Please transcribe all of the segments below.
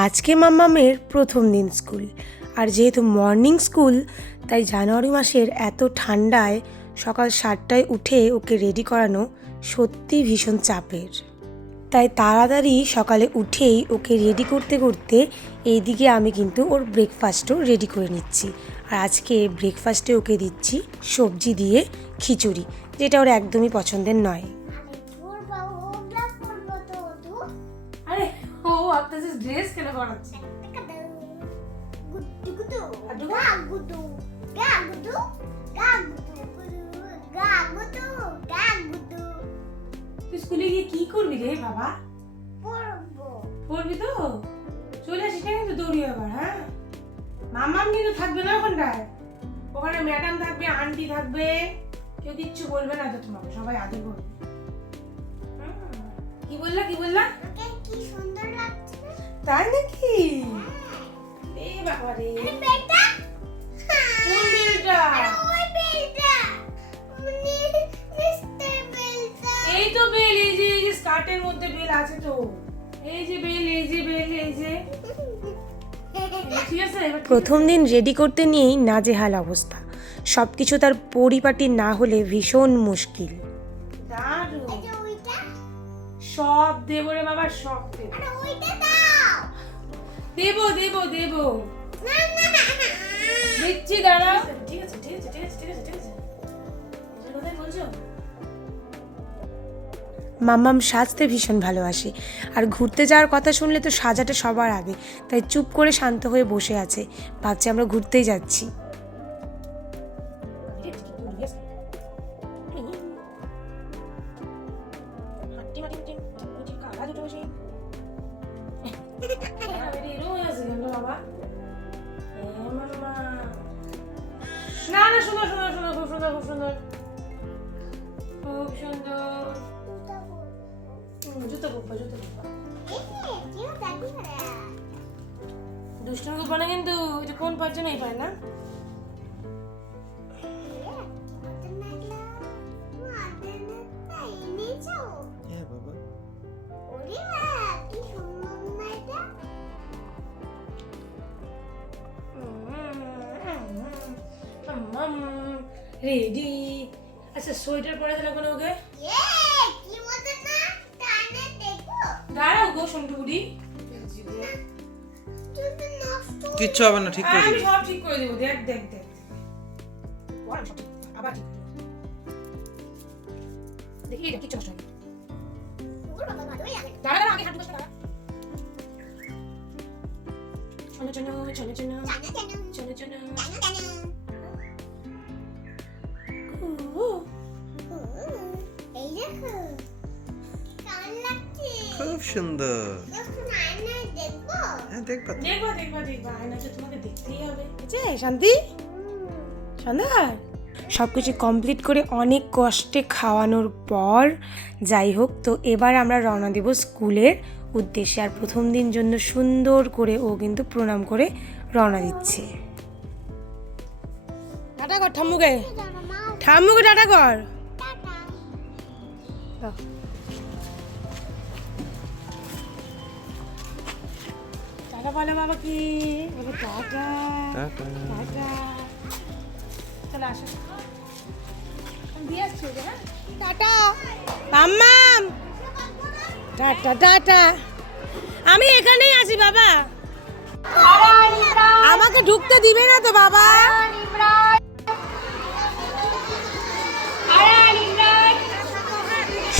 আজকে মাম্মামের প্রথম দিন স্কুল। আর যেহেতু মর্নিং স্কুল, তাই জানুয়ারি মাসের এত ঠান্ডায় সকাল সাতটায় উঠে ওকে রেডি করানো সত্যি ভীষণ চাপের। তাই তাড়াতাড়ি সকালে উঠেই ওকে রেডি করতে করতে এইদিকে আমি কিন্তু ওর ব্রেকফাস্টও রেডি করে নিচ্ছি। আর আজকে ব্রেকফাস্টে ওকে দিচ্ছি সবজি দিয়ে খিচুড়ি, যেটা ওর একদমই পছন্দের নয়। গা গুড্ডু গা গুড্ডু তুই স্কুলে গিয়ে কি করবি রে বাবা পড়বি তো চলে আসিস না কিন্তু দৌড়িয়ে আবার হ্যাঁ মামাম কিন্তু থাকবে না ওখানটায় ওখানে ম্যাডাম থাকবে আন্টি থাকবে কেউ কিচ্ছু বলবে না তো তোমাকে সবাই আদর করবে কি বললা কি বললা কি সুন্দর লাগছে তাই নাকি? হ্যাঁ। বাবা রে বেটা। কোন বিলটা ওই বেলটা মানে মিস্টার বেলটা এই তো বেল এই যে এই যে স্কার্টের মধ্যে বেল আছে তো। এই যে বেল এই যে বেল এই যে। প্রথম দিন রেডি করতে নিয়েই নাজেহাল অবস্থা। সব কিছু তার পরিপাটি না হলে ভীষণ মুশকিল। সব দেব রে বাবা সব দেবো। দেব দেবো দেবো। দিচ্ছি দাঁড়াও। ঠিক আছে ঠিক আছে ঠিক আছে ঠিক আছে ঠিক আছে। বলছো? মাম্মাম সাজতে ভীষণ ভালোবাসে। আর ঘুরতে যাওয়ার কথা শুনলে তো সাজাটা সবার আগে। তাই চুপ করে শান্ত হয়ে বসে আছে। ভাবছি আমরা ঘুরতেই যাচ্ছি। ফুলটা খুব সুন্দর খুব সুন্দর জুতো কুপ্পা জুতো কুপ্পা দুষ্টুর কুপ্পা না কিন্তু এটা কোন পাঁচজনেই পায় না Mom. রেডি আচ্ছা সোয়েটার পরে দিলে কোনো ওকে দাঁড়াও গো সন্টুগুড়ি কিচ্ছু হবে না ঠিক করে আমি সব ঠিক করে দেবো দেখ দেখ দেখ। আবার ঠিক দেখি এটা কিচ্ছু হয়নি। দাঁড়া দাঁড়া আগে হাঁটু বসে দাঁড়া। চলো চলো চলো চলো খুব সুন্দর হ্যাঁ দেখবা তো। দেখবা দেখবা দেখবা। আয়না তোমাকে দেখতেই হবে। শান্তি? সন্ধ্যার সব কিছু কমপ্লিট করে অনেক কষ্টে খাওয়ানোর পর যাই হোক তো এবার আমরা রওনা দেব স্কুলের উদ্দেশ্যে। আর প্রথম দিন জন্য সুন্দর করে ও কিন্তু প্রণাম করে রওনা দিচ্ছে। টাটা কর ঠাম্মুকে। ঠাম্মুকে টাটা কর। টাটা বলো বাবা কি? বলো টাটা। টাটা। টাটা। চলো আসো। দিয়ে আসছি হ্যাঁ? টাটা। মাম্মাম টাটা টাটা। আমি এখানেই আছি বাবা। আমাকে ঢুকতে দিবে না তো বাবা।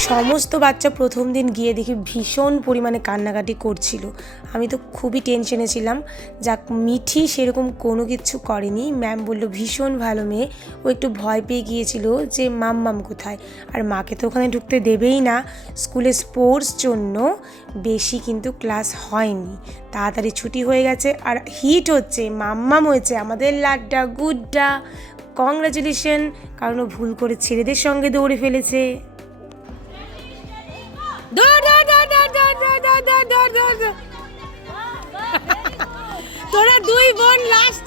সমস্ত বাচ্চা প্রথম দিন গিয়ে দেখি ভীষণ পরিমাণে কান্নাকাটি করছিল। আমি তো খুবই টেনশনে ছিলাম। যাক, মিঠি সেরকম কোনো কিছু করেনি। ম্যাম বলল, ভীষণ ভালো মেয়ে। ও একটু ভয় পেয়ে গিয়েছিল যে, মাম মাম কোথায়? আর মাকে তো ওখানে ঢুকতে দেবেই না। স্কুলে স্পোর্টস জন্য বেশি কিন্তু ক্লাস হয়নি। তাড়াতাড়ি ছুটি হয়ে গেছে আর হিট হচ্ছে মাম্মাম হয়েছে। আমাদের লাড্ডা, গুড্ডা। কংগ্রাচুলেশন কারণ ও ভুল করে ছেলেদের সঙ্গে দৌড়ে ফেলেছে। বোন লাস্ট